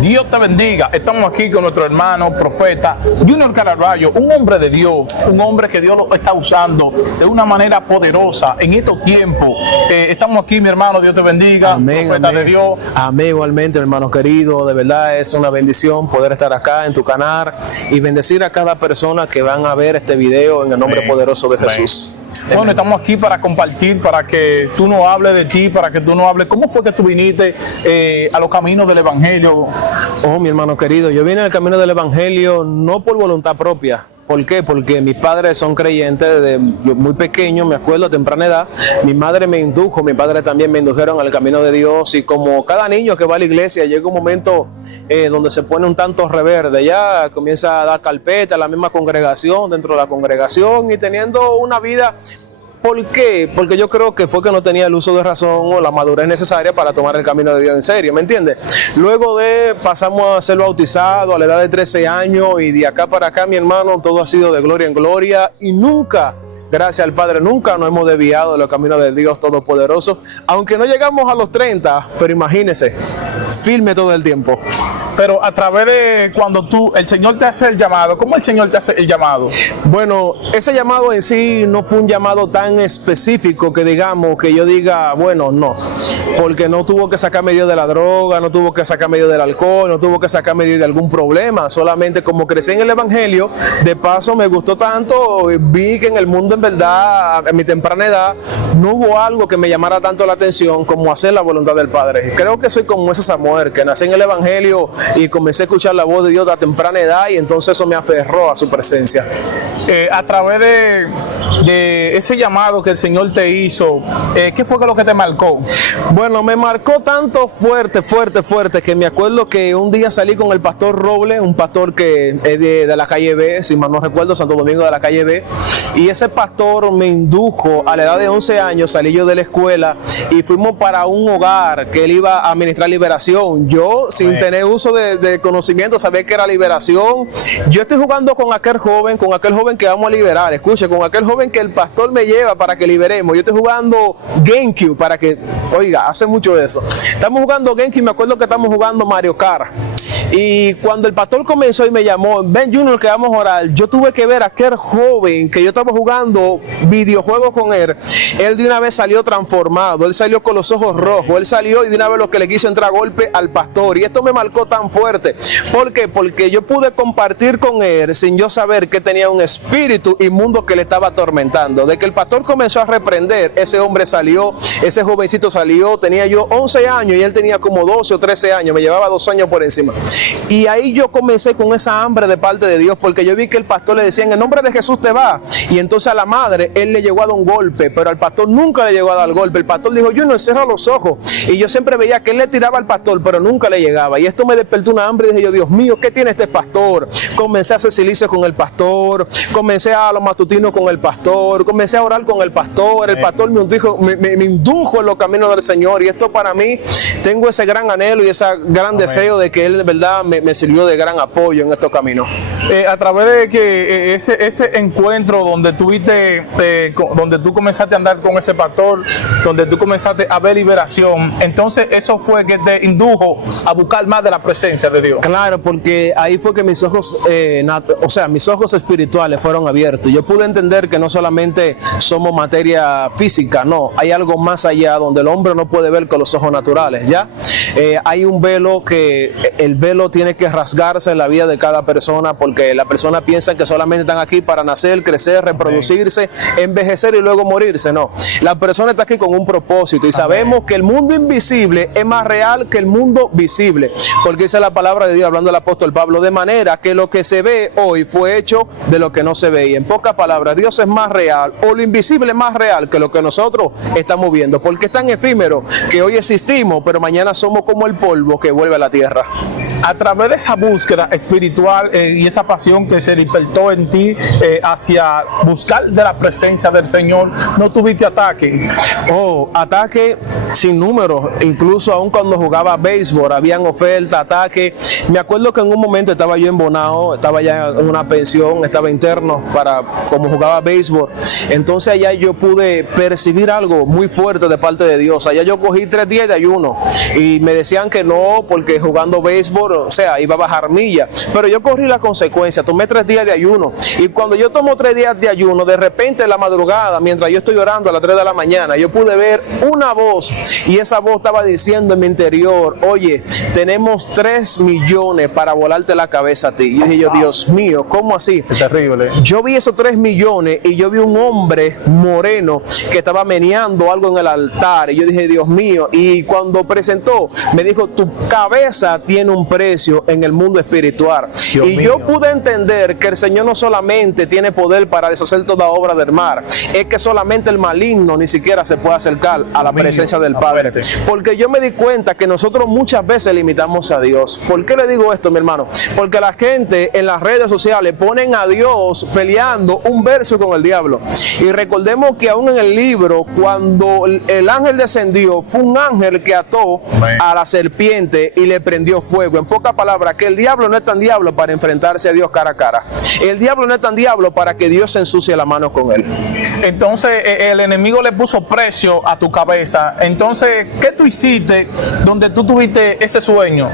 Dios te bendiga. Estamos aquí con nuestro hermano profeta Junior Caraballo, un hombre de Dios, un hombre que Dios lo está usando de una manera poderosa en estos tiempos. Estamos aquí, mi hermano, Dios te bendiga. Amén, profeta amén. de Dios. Amén, igualmente, hermano querido. De verdad es una bendición poder estar acá en tu canal y bendecir a cada persona que van a ver este video en el nombre Amén. poderoso de Amén. Jesús. Bueno, estamos aquí para compartir, para que tú nos hables de ti, para que tú nos hables cómo fue que tú viniste a los caminos del Evangelio. Oh, mi hermano querido, yo vine al camino del Evangelio no por voluntad propia. ¿Por qué? Porque mis padres son creyentes desde yo muy pequeño, me acuerdo a temprana edad. Mi madre me indujo, mi padre también me indujeron al camino de Dios. Y como cada niño que va a la iglesia, llega un momento donde se pone un tanto reverde. Ya comienza a dar carpeta a la misma congregación, dentro de la congregación y teniendo una vida. ¿Por qué? Porque yo creo que fue que no tenía el uso de razón o la madurez necesaria para tomar el camino de Dios en serio, ¿me entiendes? Luego pasamos a ser bautizados a la edad de 13 años y de acá para acá, mi hermano, todo ha sido de gloria en gloria y nunca, gracias al Padre, nunca nos hemos desviado de los caminos de Dios Todopoderoso, aunque no llegamos a los 30, pero imagínese, firme todo el tiempo. Pero a través de cuando el Señor te hace el llamado, ¿cómo el Señor te hace el llamado? Bueno, ese llamado en sí no fue un llamado tan específico que digamos, que yo diga, bueno, no, porque no tuvo que sacarme Dios de la droga, no tuvo que sacarme Dios del alcohol, no tuvo que sacarme Dios de algún problema, solamente como crecí en el Evangelio, de paso me gustó tanto, vi que en el mundo en verdad, en mi temprana edad, no hubo algo que me llamara tanto la atención como hacer la voluntad del Padre. Creo que soy como ese Samuel, que nací en el Evangelio y comencé a escuchar la voz de Dios a temprana edad y entonces eso me aferró a su presencia. A través de ese llamado que el Señor te hizo, ¿qué fue lo que te marcó? Bueno, me marcó tanto fuerte, que me acuerdo que un día salí con el pastor Roble, un pastor que es de la calle B, si mal no recuerdo, Santo Domingo de la calle B, y ese pastor me indujo a la edad de 11 años, salí yo de la escuela y fuimos para un hogar que él iba a administrar liberación. Yo, sin tener uso de conocimiento, sabía que era liberación. Yo estoy jugando con aquel joven que vamos a liberar, escuche, con aquel joven que el pastor me lleva para que liberemos. Yo estoy jugando GameCube para que, oiga, hace mucho de eso. Estamos jugando GameCube, me acuerdo que estamos jugando Mario Kart. Y cuando el pastor comenzó y me llamó, ven Junior que vamos a orar, yo tuve que ver a aquel joven que yo estaba jugando videojuegos con él de una vez salió transformado, él salió con los ojos rojos, él salió y de una vez lo que le quiso entrar a golpe al pastor. Y esto me marcó tan fuerte. ¿Por qué? Porque yo pude compartir con él sin yo saber que tenía un espíritu inmundo que le estaba atormentando. De que el pastor comenzó a reprender, ese hombre salió, ese jovencito salió, tenía yo 11 años y él tenía como 12 o 13 años, me llevaba 2 años por encima. Y ahí yo comencé con esa hambre de parte de Dios, porque yo vi que el pastor le decía, en el nombre de Jesús te va. Y entonces a la madre, él le llegó a dar un golpe, pero al pastor nunca le llegó a dar golpe. El pastor dijo, yo no cierra los ojos. Y yo siempre veía que él le tiraba al pastor, pero nunca le llegaba. Y esto me despertó una hambre y dije yo, Dios mío, ¿qué tiene este pastor? Comencé a hacer silicio con el pastor, comencé a los matutinos con el pastor, comencé a orar con el pastor. El pastor me indujo en los caminos del Señor. Y esto para mí, tengo ese gran anhelo y ese gran deseo de que él de verdad me sirvió de gran apoyo en estos caminos. A través de que ese encuentro donde donde tú comenzaste a andar con ese pastor, donde tú comenzaste a ver liberación, entonces eso fue que te indujo a buscar más de la presencia de Dios. Claro, porque ahí fue que mis ojos, mis ojos espirituales fueron abiertos. Yo pude entender que no solamente somos materia física, no, hay algo más allá donde el hombre no puede ver con los ojos naturales, ¿ya? Hay un velo que el velo tiene que rasgarse en la vida de cada persona, porque la persona piensa que solamente están aquí para nacer, crecer, reproducirse, envejecer y luego morirse. No, la persona está aquí con un propósito y sabemos que el mundo invisible es más real que el mundo visible, porque esa es la palabra de Dios, hablando del apóstol Pablo, de manera que lo que se ve hoy fue hecho de lo que no se ve. Y en pocas palabras, Dios es más real, o lo invisible es más real que lo que nosotros estamos viendo, porque es tan efímero que hoy existimos, pero mañana somos como el polvo que vuelve a la tierra. A través de esa búsqueda espiritual y esa pasión que se despertó en ti hacia buscar de la presencia del Señor, ¿no tuviste ataque? Ataque sin número, incluso aún cuando jugaba béisbol, habían ofertas, ataque. Me acuerdo que en un momento estaba yo en Bonao, estaba ya en una pensión, estaba interno como jugaba béisbol. Entonces allá yo pude percibir algo muy fuerte de parte de Dios. Allá yo cogí 3 días de ayuno y me decían que no, porque jugando béisbol mejor, o sea, iba a bajar millas, pero yo corrí la consecuencia, tomé 3 días de ayuno, y cuando yo tomo 3 días de ayuno, de repente en la madrugada, mientras yo estoy orando a las 3 de la mañana, yo pude ver una voz, y esa voz estaba diciendo en mi interior: oye, tenemos 3 millones para volarte la cabeza a ti. Y dije yo, Dios mío, ¿cómo así? Es terrible. Yo vi esos 3 millones y yo vi un hombre moreno que estaba meneando algo en el altar, y yo dije, Dios mío, y cuando presentó, me dijo: tu cabeza tiene un precio en el mundo espiritual. Dios y mío. yo pude entender que el Señor no solamente tiene poder para deshacer toda obra del mar, es que solamente el maligno ni siquiera se puede acercar a la presencia del Padre. Porque yo me di cuenta que nosotros muchas veces limitamos a Dios. ¿Por qué le digo esto, mi hermano? Porque la gente en las redes sociales ponen a Dios peleando un verso con el diablo. Y recordemos que aún en el libro, cuando el ángel descendió, fue un ángel que ató a la serpiente y le prendió fuego. En pocas palabras, que el diablo no es tan diablo para enfrentarse a Dios cara a cara. El diablo no es tan diablo para que Dios se ensucie la mano con él. Entonces el enemigo le puso precio a tu cabeza. Entonces, ¿qué tú hiciste donde tú tuviste ese sueño?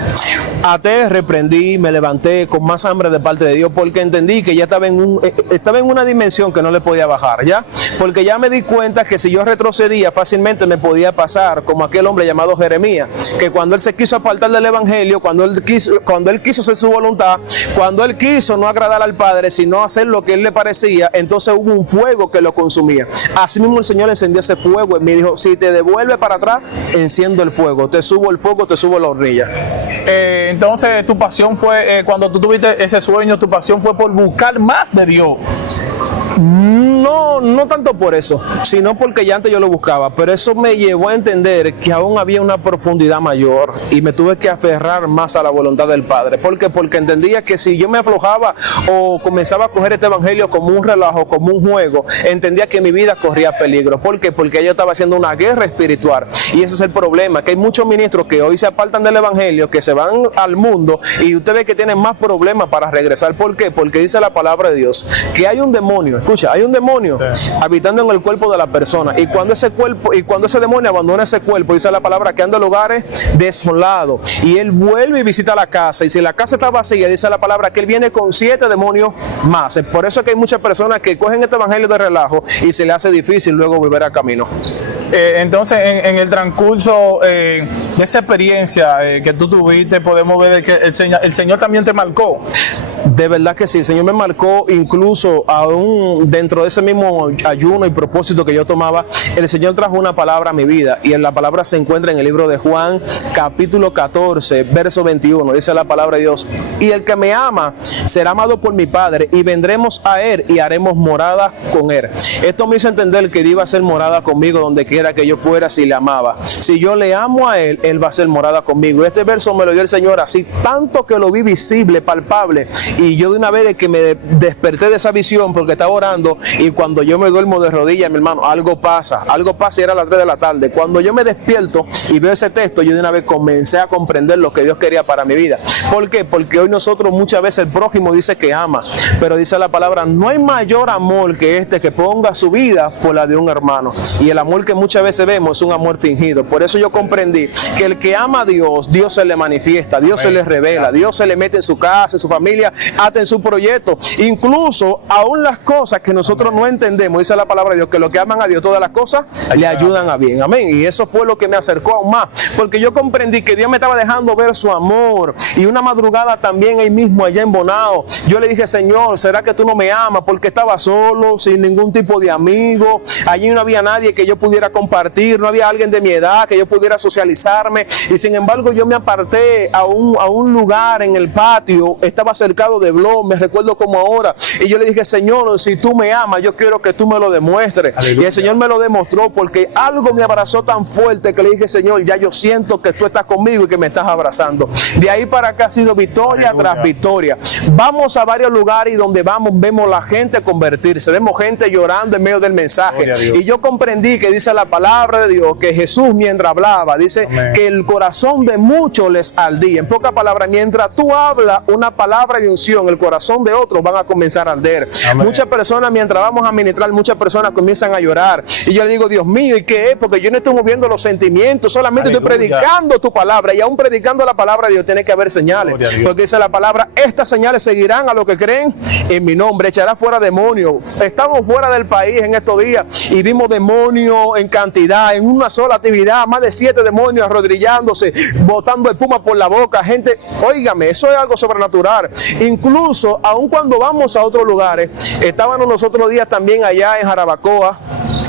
Até, reprendí, me levanté con más hambre de parte de Dios, porque entendí que ya estaba en una dimensión que no le podía bajar, ¿ya? Porque ya me di cuenta que si yo retrocedía, fácilmente me podía pasar como aquel hombre llamado Jeremías, que cuando él se quiso apartar del evangelio, cuando él quiso hacer su voluntad, cuando él quiso no agradar al Padre, sino hacer lo que él le parecía, entonces hubo un fuego que lo consumía. Así mismo el Señor encendió ese fuego y me dijo: si te devuelve para atrás, enciendo el fuego, te subo el fuego, te subo la hornilla. Entonces tu pasión fue, cuando tú tuviste ese sueño, tu pasión fue por buscar más de Dios. No tanto por eso, sino porque ya antes yo lo buscaba, pero eso me llevó a entender que aún había una profundidad mayor y me tuve que aferrar más a la voluntad del Padre. ¿Por qué? Porque entendía que si yo me aflojaba o comenzaba a coger este evangelio como un relajo, como un juego, entendía que mi vida corría peligro. ¿Por qué? Porque yo estaba haciendo una guerra espiritual, y ese es el problema, que hay muchos ministros que hoy se apartan del evangelio, que se van al mundo, y usted ve que tienen más problemas para regresar. ¿Por qué? Porque dice la palabra de Dios que hay un demonio, escucha, hay un demonio habitando en el cuerpo de la persona, y cuando ese demonio abandona ese cuerpo, dice la palabra que anda en lugares desolados, y él vuelve y visita la casa, y si la casa está vacía, dice la palabra que él viene con 7 demonios más. Por eso es que hay muchas personas que cogen este evangelio de relajo y se le hace difícil luego volver al camino. Entonces, en el transcurso de esa experiencia que tú tuviste, podemos ver que el Señor también te marcó. De verdad que sí, el Señor me marcó, incluso aún dentro de ese mismo ayuno y propósito que yo tomaba, el Señor trajo una palabra a mi vida, y la palabra se encuentra en el libro de Juan, capítulo 14, verso 21, dice la palabra de Dios: y el que me ama será amado por mi Padre, y vendremos a él y haremos morada con él. Esto me hizo entender que Dios iba a hacer morada conmigo donde quiera que yo fuera, si le amaba. Si yo le amo a él, él va a hacer morada conmigo. Y este verso me lo dio el Señor así, tanto que lo vi visible, palpable, y yo de una vez que me desperté de esa visión, porque estaba orando, y cuando yo me duermo de rodillas, mi hermano, algo pasa, y era a las 3 de la tarde. Cuando yo me despierto y veo ese texto, yo de una vez comencé a comprender lo que Dios quería para mi vida. ¿Por qué? Porque hoy nosotros muchas veces el prójimo dice que ama, pero dice la palabra: no hay mayor amor que este, que ponga su vida por la de un hermano. Y el amor que muchas veces vemos es un amor fingido. Por eso yo comprendí que el que ama a Dios, Dios se le manifiesta, Dios se le revela, Dios se le mete en su casa, en su familia, hasta en su proyecto. Incluso aún las cosas que nosotros no entendemos, dice la palabra de Dios, que los que aman a Dios, todas las cosas le ayudan a bien. Amén. Y eso fue lo que me acercó aún más, porque yo comprendí que Dios me estaba dejando ver su amor. Y una madrugada también ahí mismo, allá en Bonao, yo le dije: Señor, ¿será que tú no me amas? Porque estaba solo, sin ningún tipo de amigo. Allí no había nadie que yo pudiera compartir, no había alguien de mi edad que yo pudiera socializarme, y sin embargo yo me aparté a un lugar en el patio, estaba cercado de Blo, me recuerdo como ahora, y yo le dije: Señor, si tú me amas, yo quiero que tú me lo demuestres. Aleluya. Y el Señor me lo demostró, porque algo me abrazó tan fuerte que le dije: Señor, ya yo siento que tú estás conmigo y que me estás abrazando. De ahí para acá ha sido victoria tras victoria. Vamos a varios lugares, y donde vamos vemos la gente convertirse, vemos gente llorando en medio del mensaje, y yo comprendí que dice la palabra de Dios que Jesús, mientras hablaba, dice que el corazón de muchos les ardía. En pocas palabras, mientras tú hablas una palabra de unción, el corazón de otros van a comenzar a arder. Muchas personas, mientras vamos comenzamos a ministrar, muchas personas comienzan a llorar. Y yo le digo, Dios mío, ¿y qué es? Porque yo no estoy moviendo los sentimientos, solamente estoy predicando tu palabra. Y aún predicando la palabra de Dios tiene que haber señales. Porque dice la palabra, estas señales seguirán a los que creen en mi nombre. Echará fuera demonios. Estamos fuera del país en estos días y vimos demonios en cantidad, en una sola actividad, más de 7 demonios arrodillándose, botando espuma por la boca. Gente, óigame, eso es algo sobrenatural. Incluso, aun cuando vamos a otros lugares, estábamos los otros días también allá en Jarabacoa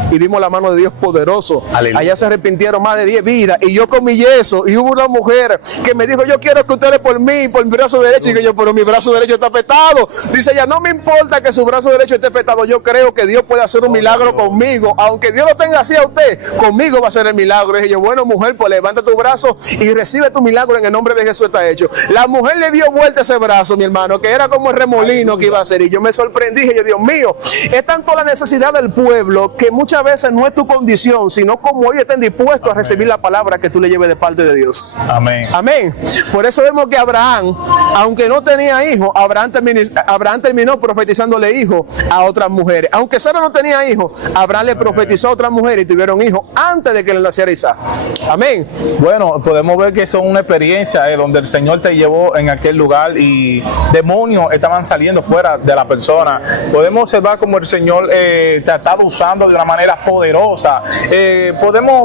y vimos la mano de Dios poderoso. Aleluya. Allá se arrepintieron más de 10 vidas y yo comí yeso y hubo una mujer que me dijo, yo quiero que ustedes por mí, por mi brazo derecho. Y digo yo, pero mi brazo derecho está afectado. Dice ella, no me importa que su brazo derecho esté afectado, yo creo que Dios puede hacer un milagro conmigo, aunque Dios lo tenga así a usted, conmigo va a ser el milagro. Y dije yo, bueno mujer, pues levanta tu brazo y recibe tu milagro en el nombre de Jesús está hecho. La mujer le dio vuelta ese brazo, mi hermano, que era como el remolino que iba a hacer, y yo me sorprendí, dije yo, Dios mío, es tanto la necesidad del pueblo que muchas veces no es tu condición, sino como ellos estén dispuestos a recibir la palabra que tú le lleves de parte de Dios. Amén. Amén. Por eso vemos que Abraham, aunque no tenía hijos, Abraham terminó profetizándole hijos a otras mujeres. Aunque Sara no tenía hijos, Abraham le profetizó a otras mujeres y tuvieron hijos antes de que le naciera Isaac. Amén. Bueno, podemos ver que son una experiencia donde el Señor te llevó en aquel lugar y demonios estaban saliendo fuera de la persona. Podemos observar cómo el Señor te ha estado usando de una manera poderosa.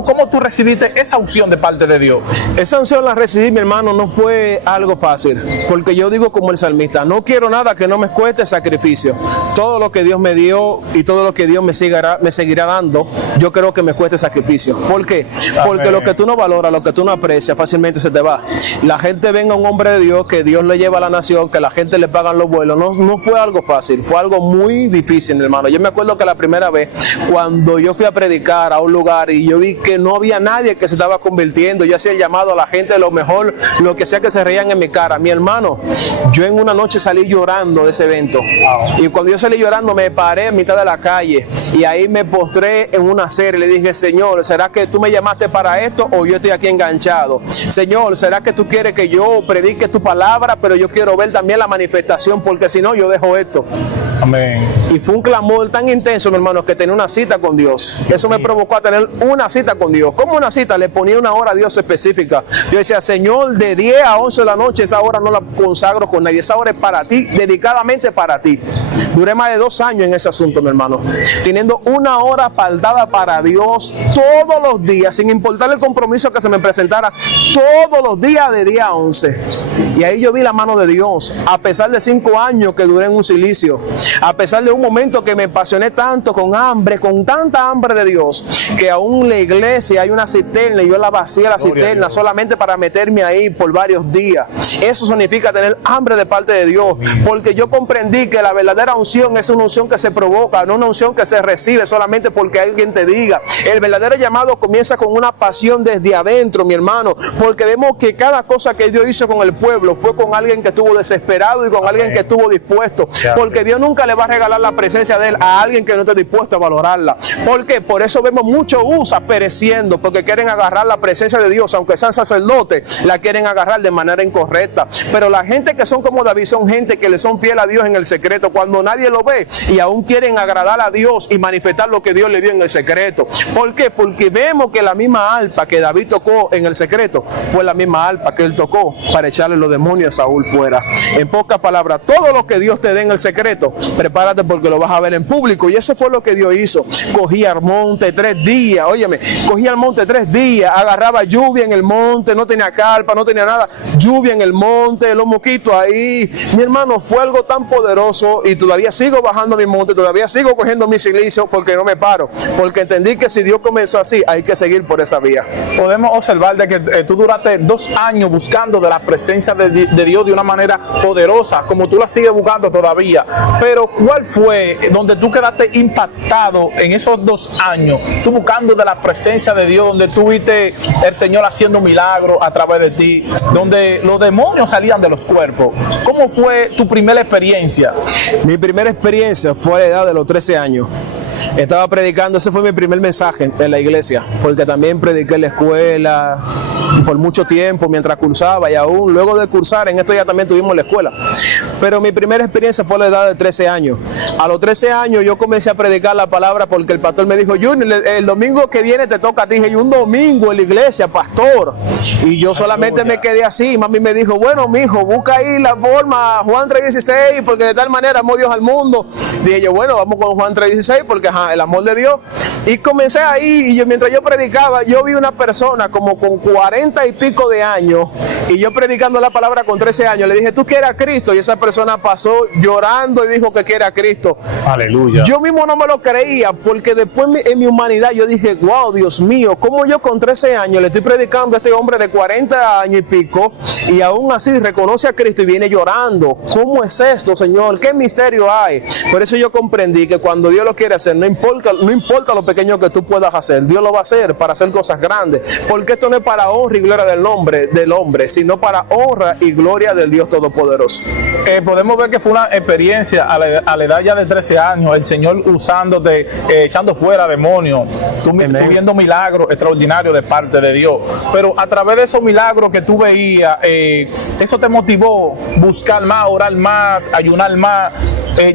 ¿Cómo tú recibiste esa unción de parte de Dios? Esa unción la recibí, mi hermano, no fue algo fácil, porque yo digo como el salmista, no quiero nada que no me cueste sacrificio. Todo lo que Dios me dio y todo lo que Dios me seguirá dando, yo creo que me cueste sacrificio. ¿Por qué? Porque lo que tú no valoras, lo que tú no aprecias, fácilmente se te va. La gente venga a un hombre de Dios, que Dios le lleva a la nación, que la gente le pagan los vuelos, no fue algo fácil, fue algo muy difícil, mi hermano. Yo me acuerdo que la primera vez, cuando yo fui a predicar a un lugar y yo vi que no había nadie que se estaba convirtiendo, yo hacía el llamado a la gente, lo mejor, lo que sea, que se reían en mi cara. Mi hermano, yo en una noche salí llorando de ese evento, y cuando yo salí llorando me paré en mitad de la calle y ahí me postré en una acera y le dije, Señor, ¿será que tú me llamaste para esto o yo estoy aquí enganchado? Señor, ¿será que tú quieres que yo predique tu palabra, pero yo quiero ver también la manifestación, porque si no yo dejo esto? Amén. Y fue un clamor tan intenso, mi hermano, que tenía una cita con Dios. Eso me provocó a tener una cita con Dios. ¿Cómo una cita? Le ponía una hora a Dios específica. Yo decía, Señor, de 10 a 11 de la noche, esa hora no la consagro con nadie. Esa hora es para ti, dedicadamente para ti. Duré más de 2 años en ese asunto, mi hermano, teniendo una hora apartada para Dios todos los días, sin importar el compromiso que se me presentara, todos los días de 10 a 11. Y ahí yo vi la mano de Dios, a pesar de 5 años que duré en un silicio, a pesar de un momento que me apasioné tanto con hambre, con tanta hambre de Dios, que aún en la iglesia hay una cisterna y yo la vacié la cisterna solamente para meterme ahí por varios días. Eso significa tener hambre de parte de Dios, porque yo comprendí que la verdadera unción es una unción que se provoca, no una unción que se recibe solamente porque alguien te diga. El verdadero llamado comienza con una pasión desde adentro, mi hermano, porque vemos que cada cosa que Dios hizo con el pueblo fue con alguien que estuvo desesperado y con alguien que estuvo dispuesto, porque Dios nunca le va a regalar la presencia de Él a alguien que no esté dispuesto a valorarla. ¿Por qué? Por eso vemos muchos USA pereciendo, porque quieren agarrar la presencia de Dios, aunque sean sacerdotes, la quieren agarrar de manera incorrecta. Pero la gente que son como David son gente que le son fiel a Dios en el secreto, cuando nadie lo ve, y aún quieren agradar a Dios y manifestar lo que Dios le dio en el secreto. ¿Por qué? Porque vemos que la misma arpa que David tocó en el secreto fue la misma arpa que él tocó para echarle los demonios a Saúl fuera. En pocas palabras, todo lo que Dios te dé en el secreto, prepárate porque lo vas a ver en público. Y eso fue lo que Dios hizo. Cogía al monte 3 días, óyeme, cogía al monte 3 días, agarraba lluvia en el monte, no tenía carpa, no tenía nada, lluvia en el monte, los mosquitos ahí. Mi hermano, fue algo tan poderoso y todavía sigo bajando mi monte, todavía sigo cogiendo mi silicio porque no me paro, porque entendí que si Dios comenzó así, hay que seguir por esa vía. Podemos observar de que tú duraste 2 años buscando de la presencia de Dios de una manera poderosa, como tú la sigues buscando todavía. Pero ¿cuál fue donde tú quedaste impactado en esos 2 años, tú buscando de la presencia de Dios, donde tú viste el Señor haciendo milagros a través de ti, donde los demonios salían de los cuerpos? ¿Cómo fue tu primera experiencia? Mi primera experiencia fue a la edad de los 13 años. Estaba predicando, ese fue mi primer mensaje en la iglesia, porque también prediqué en la escuela por mucho tiempo mientras cursaba, y aún luego de cursar, en esto ya también tuvimos la escuela. Pero mi primera experiencia fue a la edad de 13 años. A los 13 años yo comencé a predicar la palabra porque el pastor me dijo, Junior, el domingo que viene te toca a ti. Dije, un domingo en la iglesia, pastor. Y yo solamente me quedé así. Mami me dijo, bueno, mijo, busca ahí la forma, Juan 3:16, porque de tal manera amó Dios al mundo. Dije yo, bueno, vamos con Juan 3:16, porque el amor de Dios. Y comencé ahí, y mientras yo predicaba, yo vi una persona como con 40 y pico de años, y yo predicando la palabra con 13 años, le dije, ¿tú quieres a Cristo? Y esa persona pasó llorando y dijo que quiere a Cristo. Aleluya. Yo mismo no me lo creía, porque después en mi humanidad yo dije, wow, Dios mío, ¿cómo yo con 13 años le estoy predicando a este hombre de 40 años y pico, y aún así reconoce a Cristo y viene llorando? ¿Cómo es esto, Señor? ¿Qué misterio hay? Por eso yo comprendí que cuando Dios lo quiere hacer, no importa lo pequeño que tú puedas hacer, Dios lo va a hacer para hacer cosas grandes, porque esto no es para honra y gloria del hombre, sino para honra y gloria del Dios Todopoderoso. Podemos ver que fue una experiencia a la edad ya de 13 años, el Señor usándote, echando fuera demonios, tú viendo milagros extraordinarios de parte de Dios. Pero a través de esos milagros que tú veías, eso te motivó buscar más, orar más, ayunar más,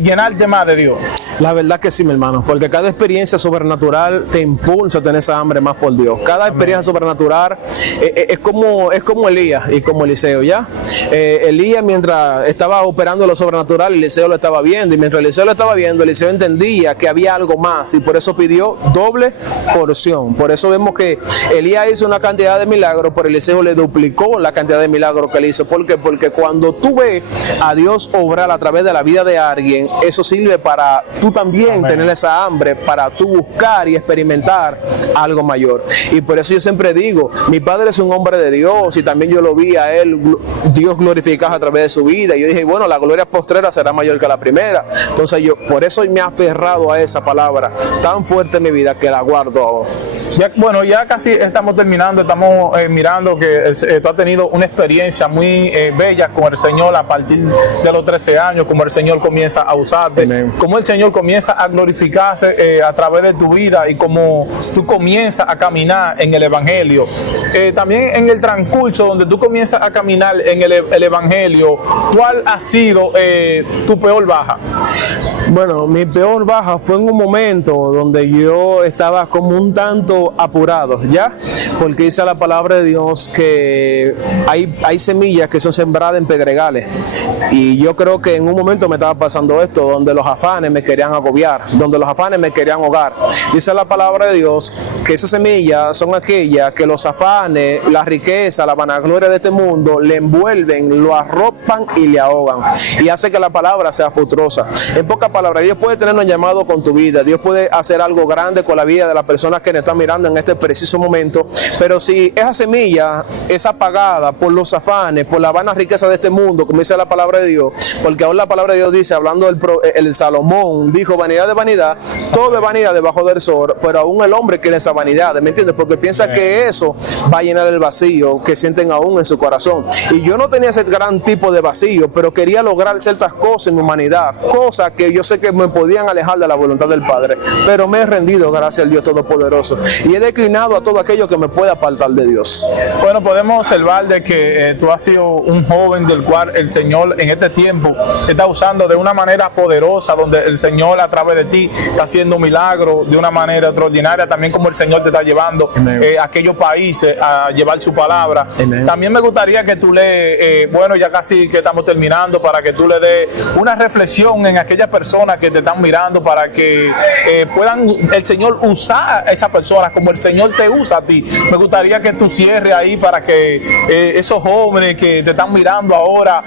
llenarte más de Dios. La verdad que sí, mi hermano, porque cada experiencia sobrenatural te impulsa a tener esa hambre más por Dios. Cada experiencia sobrenatural es como Elías y como Eliseo, ¿ya? Elías, mientras estaba operando lo sobrenatural, Eliseo lo estaba viendo, y mientras Eliseo lo estaba viendo, Eliseo entendía que había algo más, y por eso pidió doble porción. Por eso vemos que Elías hizo una cantidad de milagros, pero Eliseo le duplicó la cantidad de milagros que él hizo. ¿Por qué? Porque cuando tú ves a Dios obrar a través de la vida de alguien, eso sirve para tú también tener esa hambre, para tú buscar y experimentar algo mayor. Y por eso yo siempre digo, mi padre es un hombre de Dios, y también yo lo vi a él, Dios glorificado a través de su vida, y yo dije, bueno, la gloria postrera será mayor que la primera. Entonces yo por eso me he aferrado a esa palabra tan fuerte en mi vida, que la guardo ahora. Ya casi estamos terminando, estamos mirando que tú has tenido una experiencia muy bella con el Señor a partir de los 13 años, como el Señor comienza a usarte, Amén. Como el Señor comienza a glorificarse a través de tu vida, y como tú comienzas a caminar en el Evangelio. También en el transcurso donde tú comienzas a caminar en el Evangelio, ¿cuál ha sido tu peor baja? Bueno, mi peor baja fue en un momento donde yo estaba como un tanto apurado, ¿ya? Porque dice la palabra de Dios que hay semillas que son sembradas en pedregales, y yo creo que en un momento me estaba pasando esto, donde los afanes me querían agobiar, donde los afanes me querían ahogar. Dice la palabra de Dios que esas semillas son aquellas que los afanes, la riqueza, la vanagloria de este mundo le envuelven, lo arropan y le ahogan, y hace que la palabra sea frustrosa. En pocas palabras, Dios puede tener un llamado con tu vida, Dios puede hacer algo grande con la vida de las personas que nos están mirando en este preciso momento, pero si esa semilla es apagada por los afanes, por la vana riqueza de este mundo, como dice la palabra de Dios, porque ahora la palabra de Dios dice, hablando el Salomón, dijo, vanidad de vanidad, todo es vanidad debajo del sol, pero aún el hombre quiere esa vanidad, ¿me entiendes? Porque piensa que eso va a llenar el vacío que sienten aún en su corazón. Y yo no tenía ese gran tipo de vacío, pero quería lograr ciertas cosas en mi humanidad, cosas que yo sé que me podían alejar de la voluntad del Padre, pero me he rendido gracias al Dios Todopoderoso, y he declinado a todo aquello que me puede apartar de Dios. Bueno, podemos observar de que tú has sido un joven del cual el Señor en este tiempo te está usando de una manera poderosa, donde el Señor a través de ti está haciendo milagros de una manera extraordinaria, también como el Señor te está llevando a aquellos países a llevar su palabra. Amén. También me gustaría que tú bueno, ya casi que estamos terminando, para que tú le des una reflexión en aquellas personas que te están mirando, para que puedan el Señor usar a esas personas como el Señor te usa a ti. Me gustaría que tú cierres ahí para que esos jóvenes que te están mirando ahora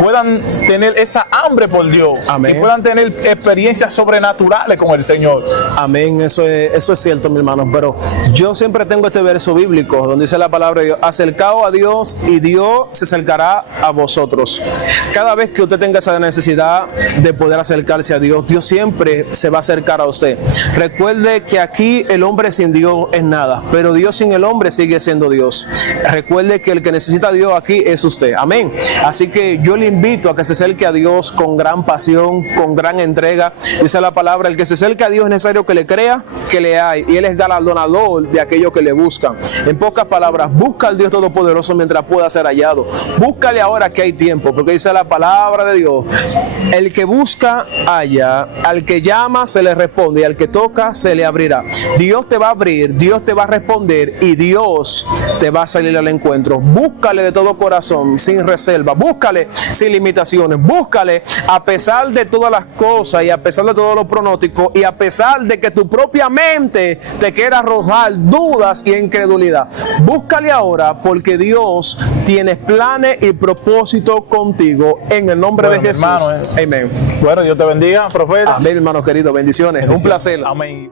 puedan tener esa hambre por Dios. Amén. Y puedan tener experiencias sobrenaturales con el Señor. Amén, eso es cierto, mi mi hermano, pero yo siempre tengo este verso bíblico donde dice la palabra de Dios: acercaos a Dios y Dios se acercará a vosotros. Cada vez que usted tenga esa necesidad de poder acercarse a Dios, Dios siempre se va a acercar a usted. Recuerde que aquí el hombre sin Dios es nada, pero Dios sin el hombre sigue siendo Dios. Recuerde que el que necesita a Dios aquí es usted. Amén. Así que yo le invito a que se acerque a Dios con gran pasión, con gran entrega. Dice la palabra: el que se acerque a Dios es necesario que le crea que le hay, y Él es galardonador de aquellos que le buscan. En pocas palabras, busca al Dios Todopoderoso mientras pueda ser hallado. Búscale ahora que hay tiempo, porque dice la palabra de Dios: el que busca halla, al que llama se le responde, y al que toca se le abrirá. Dios te va a abrir, Dios te va a responder, y Dios te va a salir al encuentro. Búscale de todo corazón, sin reserva. Búscale sin limitaciones. Búscale a pesar de todas las cosas y a pesar de todos los pronósticos y a pesar de que tu propia mente te quiera arrojar dudas y incredulidad. Búscale ahora, porque Dios tiene planes y propósitos contigo, en el nombre de Jesús. Hermano, amén. Bueno, Dios te bendiga, profeta. Amén, hermano querido. Bendiciones. Un placer. Amén.